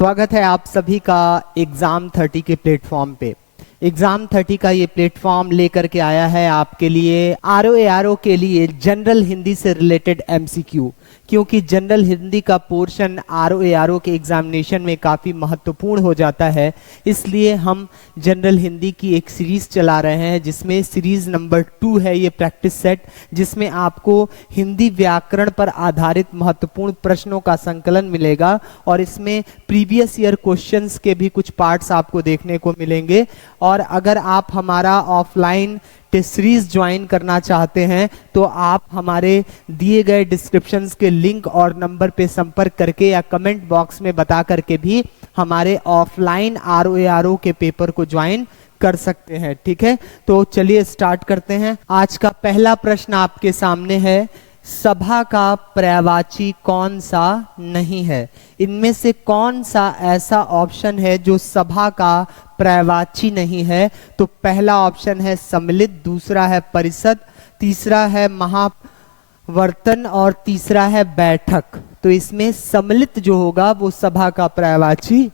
स्वागत है आप सभी का एग्जाम 30 के प्लेटफॉर्म पे। एग्जाम 30 का ये प्लेटफॉर्म लेकर के आया है आपके लिए आरओ के लिए जनरल हिंदी से रिलेटेड एमसीक्यू, क्योंकि जनरल हिंदी का पोर्शन आरओ के एग्जामिनेशन में काफ़ी महत्वपूर्ण हो जाता है। इसलिए हम जनरल हिंदी की एक सीरीज चला रहे हैं जिसमें सीरीज नंबर 2 है ये प्रैक्टिस सेट, जिसमें आपको हिंदी व्याकरण पर आधारित महत्वपूर्ण प्रश्नों का संकलन मिलेगा और इसमें प्रीवियस ईयर क्वेश्चंस के भी कुछ पार्ट्स आपको देखने को मिलेंगे। और अगर आप हमारा ऑफलाइन टेस्ट सीरीज ज्वाइन करना चाहते हैं तो आप हमारे दिए गए डिस्क्रिप्शंस के लिंक और नंबर पे संपर्क करके या कमेंट बॉक्स में बता करके भी हमारे ऑफलाइन आरओ के पेपर को ज्वाइन कर सकते हैं। ठीक है, तो चलिए स्टार्ट करते हैं। आज का पहला प्रश्न आपके सामने है, सभा का पर्यायवाची कौन सा नहीं है? इनमें से कौन सा ऐसा ऑप्शन है जो सभा का पर्यायवाची नहीं है? तो पहला ऑप्शन है सम्मिलित, दूसरा है परिषद, तीसरा है महावर्तन और तीसरा है बैठक। तो इसमें सम्मिलित जो होगा वो सभा का पर्यायवाची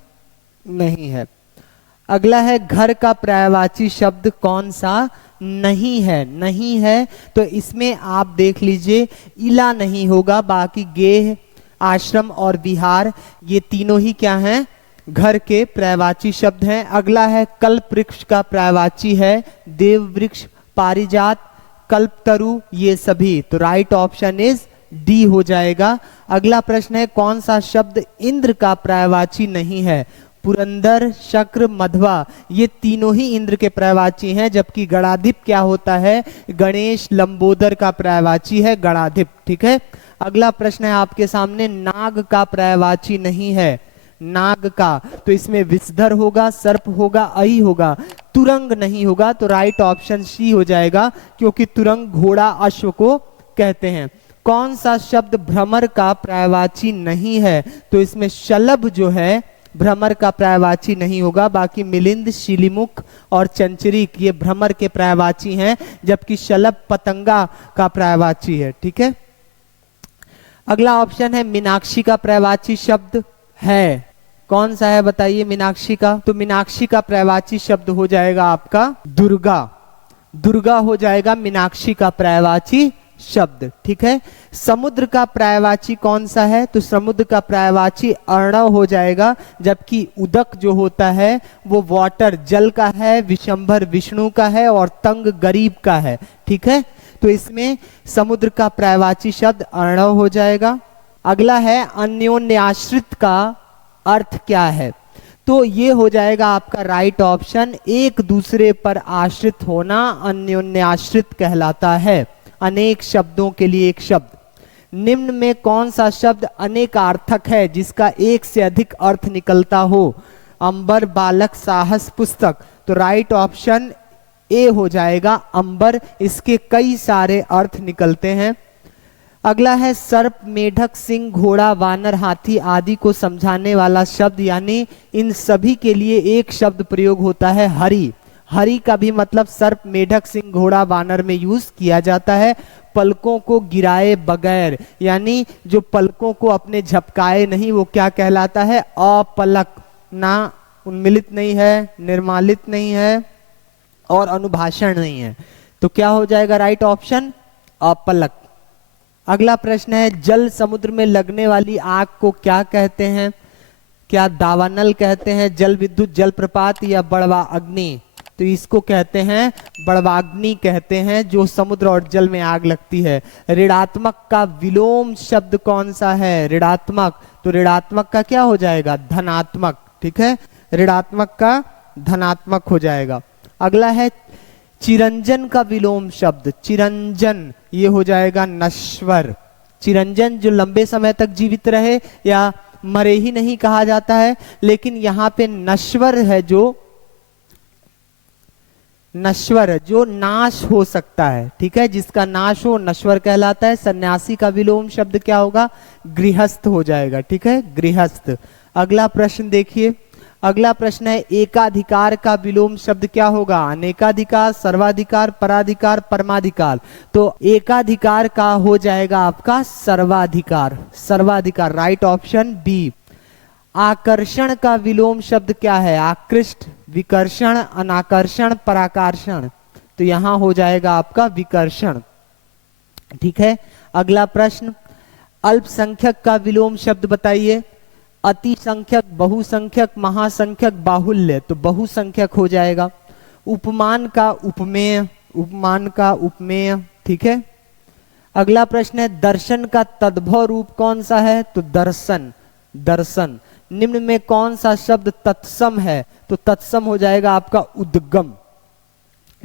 नहीं है। अगला है घर का पर्यायवाची शब्द कौन सा नहीं है? नहीं है तो इसमें आप देख लीजिए इला नहीं होगा, बाकी गेह, आश्रम और विहार ये तीनों ही क्या हैं? घर के पर्यायवाची शब्द हैं। अगला है कल्प वृक्ष का पर्यायवाची है देव वृक्ष, पारिजात, कल्पतरु ये सभी। तो राइट ऑप्शन इज डी हो जाएगा। अगला प्रश्न है कौन सा शब्द इंद्र का पर्यायवाची नहीं है? पुरंदर, शक्र, मध्वा ये तीनों ही इंद्र के पर्यायवाची हैं, जबकि गणाधिप क्या होता है? गणेश, लंबोदर का पर्यायवाची है गणाधिप। ठीक है, अगला प्रश्न है आपके सामने, नाग का पर्यायवाची नहीं है। नाग का तो इसमें विषधर होगा, सर्प होगा, अई होगा, तुरंग नहीं होगा। तो राइट ऑप्शन सी हो जाएगा, क्योंकि तुरंग घोड़ा, अश्व को कहते हैं। कौन सा शब्द भ्रमर का पर्यायवाची नहीं है? तो इसमें शलभ जो है भ्रमर का पर्यायवाची नहीं होगा, बाकी मिलिंद, शिलीमुख और चंचरीक ये भ्रमर के पर्यायवाची हैं, जबकि शलभ पतंगा का पर्यायवाची है। ठीक है, अगला ऑप्शन है मीनाक्षी का पर्यायवाची शब्द है। कौन सा है बताइए मीनाक्षी का? तो मीनाक्षी का पर्यायवाची शब्द हो जाएगा आपका दुर्गा। दुर्गा हो जाएगा मीनाक्षी का पर्यायवाची शब्द। ठीक है, समुद्र का पर्यायवाची कौन सा है? तो समुद्र का पर्यायवाची अर्णव हो जाएगा, जबकि उदक जो होता है वो वाटर जल का है, विशंभर विष्णु का है और तंग गरीब का है। ठीक है, तो इसमें समुद्र का पर्यायवाची शब्द अर्णव हो जाएगा। अगला है अन्योन्याश्रित का अर्थ क्या है? तो ये हो जाएगा आपका राइट ऑप्शन, एक दूसरे पर आश्रित होना अन्योन्याश्रित कहलाता है। अनेक शब्दों के लिए एक शब्द। निम्न में कौन सा शब्द अनेकार्थक है जिसका एक से अधिक अर्थ निकलता हो? अंबर, बालक, साहस, पुस्तक। तो राइट ऑप्शन ए हो जाएगा अंबर, इसके कई सारे अर्थ निकलते हैं। अगला है सर्प, मेढक, सिंह, घोड़ा, वानर, हाथी आदि को समझाने वाला शब्द, यानी इन सभी के लिए एक शब्द प्रयोग होता है हरि। हरि का भी मतलब सर्प, मेढक, सिंह, घोड़ा, वानर में यूज किया जाता है। पलकों को गिराए बगैर, यानी जो पलकों को अपने झपकाए नहीं वो क्या कहलाता है? अपलक। ना उन्मिलित नहीं है, निर्मालित नहीं है और अनुभाषण नहीं है। तो क्या हो जाएगा राइट ऑप्शन? अपलक। अगला प्रश्न है जल समुद्र में लगने वाली आग को क्या कहते हैं? क्या दावानल कहते हैं, जल विद्युत जलप्रपात या बड़वा अग्नि? तो इसको कहते हैं बड़वाग्नि कहते हैं, जो समुद्र और जल में आग लगती है। ऋणात्मक का विलोम शब्द कौन सा है? ऋणात्मक। तो ऋणात्मक का क्या हो जाएगा? धनात्मक। ठीक है, ऋणात्मक का धनात्मक हो जाएगा। अगला है चिरंजन का विलोम शब्द। चिरंजन ये हो जाएगा नश्वर। चिरंजन जो लंबे समय तक जीवित रहे या मरे ही नहीं कहा जाता है, लेकिन यहाँ पे नश्वर है, जो नश्वर है जो नाश हो सकता है। ठीक है, जिसका नाश हो नश्वर कहलाता है। सन्यासी का विलोम शब्द क्या होगा? गृहस्थ हो जाएगा। ठीक है, गृहस्थ। अगला प्रश्न देखिए, अगला प्रश्न है एकाधिकार का विलोम शब्द क्या होगा? अनेकाधिकार, सर्वाधिकार, पराधिकार, परमाधिकार। तो एकाधिकार का हो जाएगा आपका सर्वाधिकार। सर्वाधिकार राइट ऑप्शन बी। आकर्षण का विलोम शब्द क्या है? आकृष्ट, विकर्षण, अनाकर्षण, पराकर्षण। तो यहां हो जाएगा आपका विकर्षण। ठीक है, अगला प्रश्न, अल्पसंख्यक का विलोम शब्द बताइए। अतिसंख्यक, बहुसंख्यक, महासंख्यक, बाहुल्य। तो बहुसंख्यक हो जाएगा। उपमान का उपमेय, उपमान का उपमेय। ठीक है, अगला प्रश्न है, दर्शन का तद्भव रूप कौन सा है? तो दर्शन, दर्शन। निम्न में कौन सा शब्द तत्सम है? तो तत्सम हो जाएगा आपका उद्गम।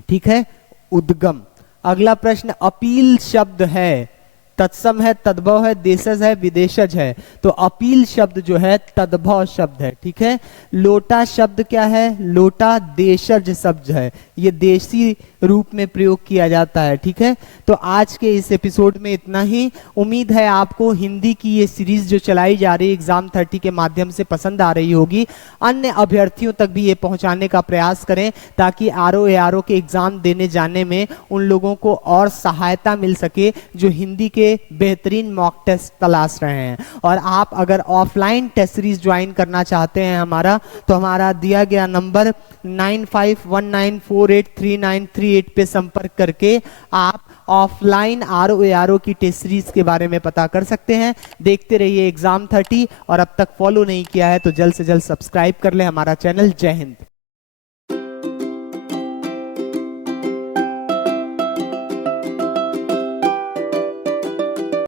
ठीक है, उद्गम। अगला प्रश्न, अपील शब्द है, तत्सम है, तद्भव है, देशज है, विदेशज है। तो अपील शब्द जो है तद्भव शब्द है। ठीक है, लोटा शब्द क्या है? लोटा देशज शब्द है, ये देशी रूप में प्रयोग किया जाता है। ठीक है, तो आज के इस एपिसोड में इतना ही। उम्मीद है आपको हिंदी की ये सीरीज जो चलाई जा रही है एग्जाम 30 के माध्यम से पसंद आ रही होगी। अन्य अभ्यर्थियों तक भी ये पहुंचाने का प्रयास करें ताकि आरओ के एग्जाम देने जाने में उन लोगों को और सहायता मिल सके जो हिंदी के बेहतरीन मॉक टेस्ट तलाश रहे हैं। और आप अगर ऑफलाइन टेस्ट सीरीज ज्वाइन करना चाहते हैं हमारा, तो हमारा दिया गया नंबर 9519483938 पे संपर्क करके आप ऑफलाइन आरओ की टेस्ट सीरीज के बारे में पता कर सकते हैं। देखते रहिए एग्जाम 30, और अब तक फॉलो नहीं किया है तो जल्द से जल्द सब्सक्राइब कर ले हमारा चैनल। जय हिंद।